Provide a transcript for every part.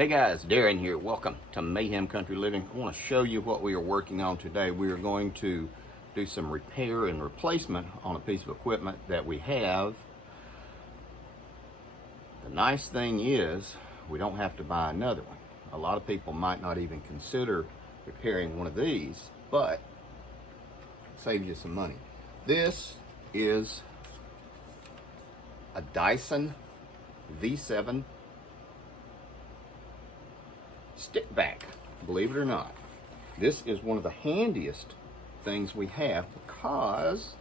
Hey guys, Darren here. Welcome to Mayhem Country Living. I want to show you what we are working on today. We are going to do some repair and replacement on a piece of equipment that we have. The nice thing is we don't have to buy another one. A lot of people might not even consider repairing one of these, but it saves you some money. This is a Dyson V7 stick vac, believe it or not. This is one of the handiest things we have because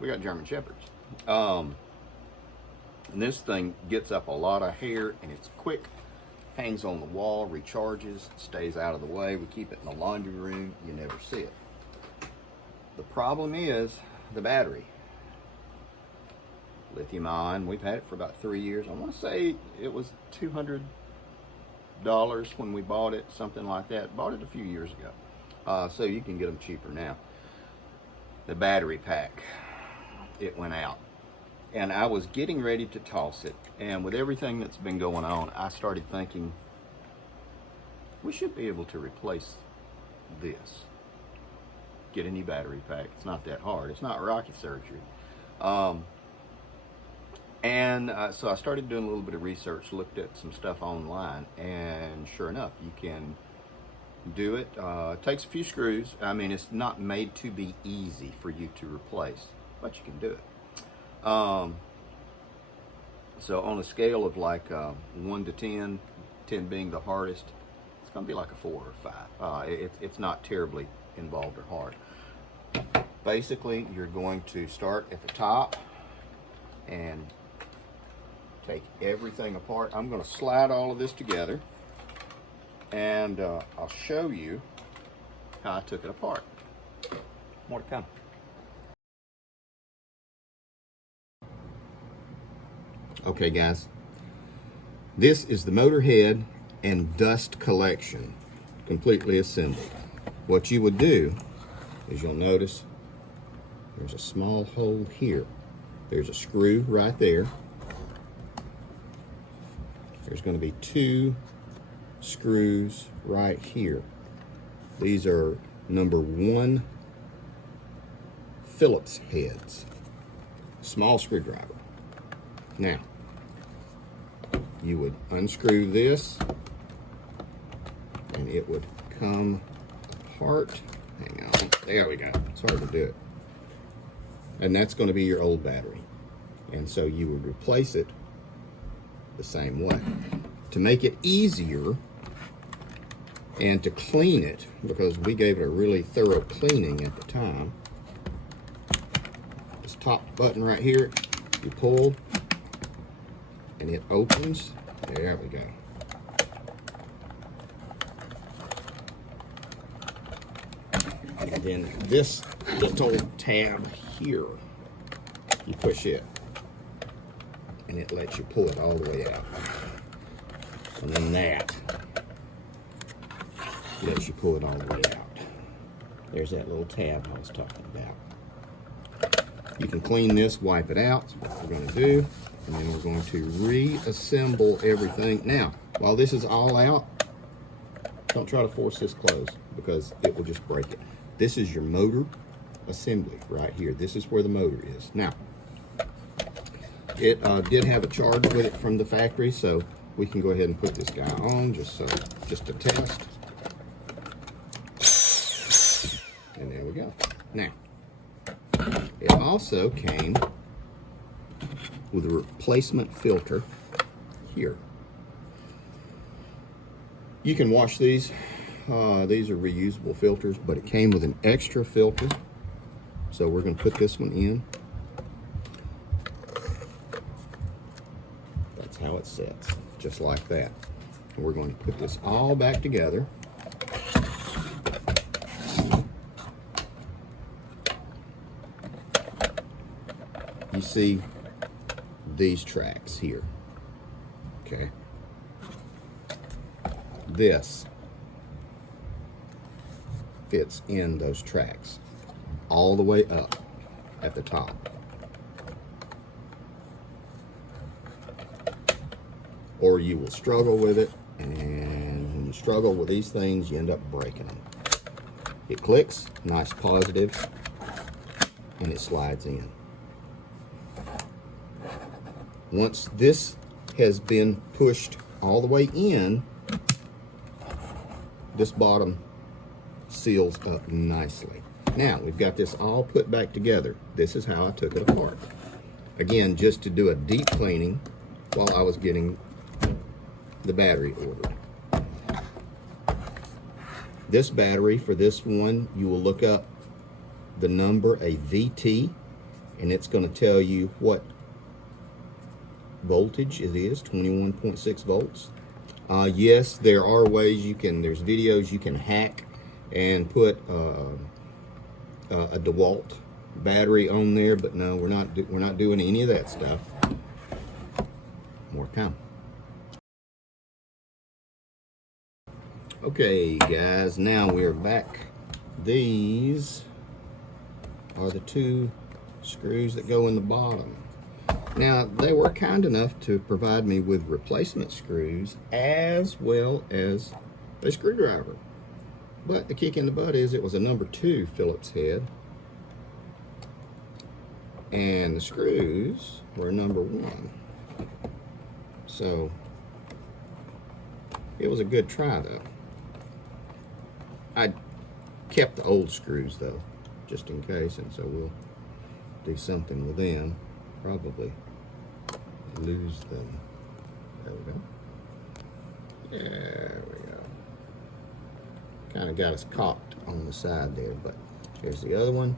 we got German Shepherds. And this thing gets up a lot of hair and it's quick, hangs on the wall, recharges, stays out of the way. We keep it in the laundry room, you never see it. The problem is the battery. Lithium ion, we've had it for about 3 years. I want to say it was $200 when we bought it, something like that. Bought it a few years ago, so you can get them cheaper now. The battery pack, it went out, and I was getting ready to toss it, and with everything that's been going on, I started thinking we should be able to replace this. Get a new battery pack. It's not that hard. It's not rocket surgery. So I started doing a little bit of research, looked at some stuff online, and sure enough, you can do it. It takes a few screws. I mean, it's not made to be easy for you to replace, but you can do it. So on a scale of like 1 to 10, 10 being the hardest, it's going to be like a 4 or 5. It's not terribly involved or hard. Basically, you're going to start at the top and take everything apart. I'm going to slide all of this together, and I'll show you how I took it apart. More to come. Okay guys, this is the motor head and dust collection, completely assembled. What you would do is you'll notice there's a small hole here. There's a screw right there. There's going to be 2 screws right here. These are number 1 Phillips heads. Small screwdriver. Now, you would unscrew this and it would come apart. Hang on. There we go. It's hard to do it. And that's going to be your old battery. And so you would replace it the same way. To make it easier and to clean it, because we gave it a really thorough cleaning at the time, this top button right here, you pull and it opens. There we go. And then this little tab here, you push it and it lets you pull it all the way out. And then that lets you pull it all the way out. There's that little tab I was talking about. You can clean this, wipe it out. That's what we're going to do. And then we're going to reassemble everything. Now, while this is all out, don't try to force this closed because it will just break it. This is your motor assembly right here. This is where the motor is. Now, it did have a charge with it from the factory, so we can go ahead and put this guy on just to test. And there we go. Now, it also came with a replacement filter here. You can wash these. These are reusable filters, but it came with an extra filter. So we're going to put this one in. That's how it sets, just like that. And we're going to put this all back together. You see these tracks here, okay? This fits in those tracks all the way up at the top. Or you will struggle with it And when you struggle with these things, you end up breaking them. It clicks, nice positive, and it slides in. Once this has been pushed all the way in, this bottom seals up nicely. Now, we've got this all put back together. This is how I took it apart. Again, just to do a deep cleaning while I was getting the battery ordered. This battery, for this one, you will look up the number, a VT, and it's going to tell you what voltage it is, 21.6 volts. Yes, there are ways you can, there's videos you can hack and put a DeWalt battery on there, but no, we're not doing any of that stuff. More come. Okay, guys, now we're back. These are the two screws that go in the bottom. Now, they were kind enough to provide me with replacement screws as well as a screwdriver. But the kick in the butt is it was a number 2 Phillips head. And the screws were number 1. So, it was a good try though. I kept the old screws though, just in case, and so we'll do something with them. Probably lose them. There we go. There we go. Kind of got us cocked on the side there, but here's the other one.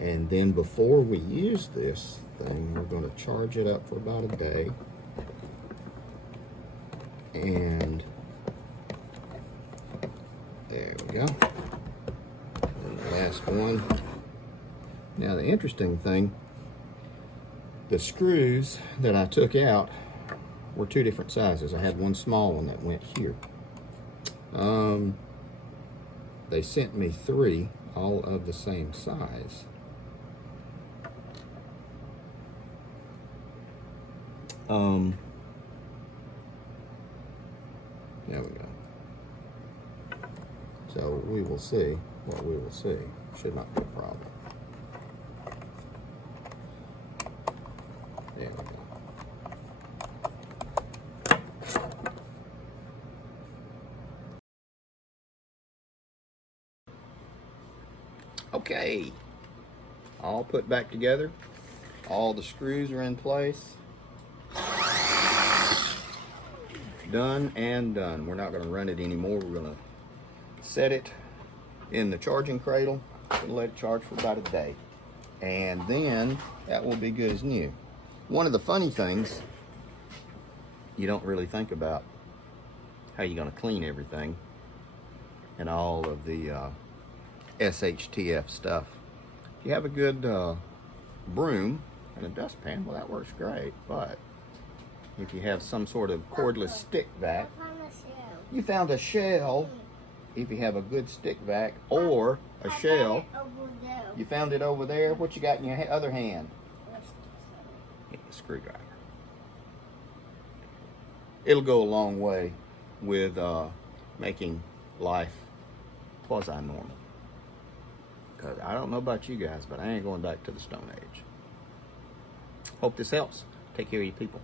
And then before we use this thing, we're going to charge it up for about a day. And there we go. And the last one. Now the interesting thing, the screws that I took out were 2 different sizes. I had one small one that went here. They sent me 3, all of the same size. There we go. So we will see what we will see. Should not be a problem. There we go. Okay, all put back together. All the screws are in place. Done and done. We're not going to run it anymore. We're going to set it in the charging cradle and let it charge for about a day. And then that will be good as new. One of the funny things, you don't really think about how you're going to clean everything and all of the SHTF stuff. If you have a good broom and a dustpan, well, that works great. But if you have some sort of cordless stick vac, you found a shell. If you have a good stick vac or a shell, you found it over there. What you got in your other hand? A screwdriver. It'll go a long way with making life quasi-normal. Because I don't know about you guys, but I ain't going back to the Stone Age. Hope this helps. Take care of you people.